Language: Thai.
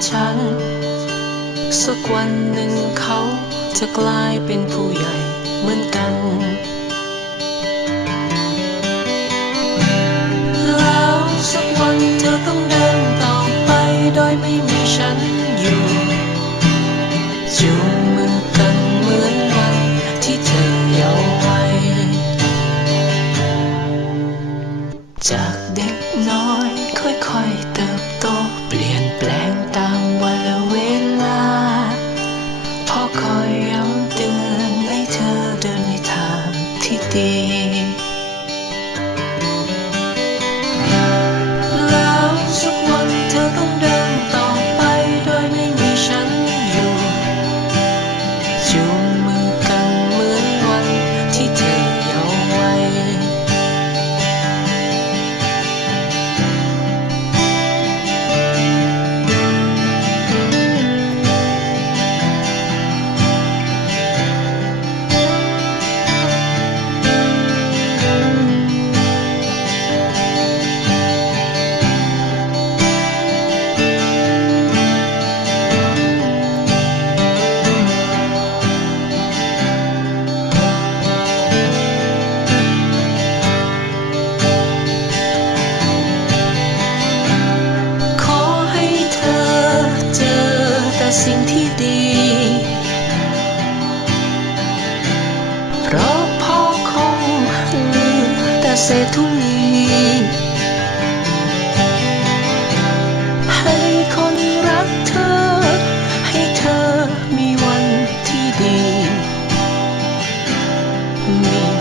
สักวันหนึ่งเขาจะกลายเป็นผู้ใหญ่เหมือนกันแล้วสักวันเธอต้องเดินต่อไปโดยไม่มีฉันอยู่จูงมือกันเหมือนวันที่เธอเยาว์วัยจากเด็ก คอยย้ำเตือนให้เธอเดินในทางที่ดี สิ่งที่ดี เพราะพ่อคงเหลือแต่เศษทุลีให้คนรักเธอ ให้เธอมีวันที่ดีมี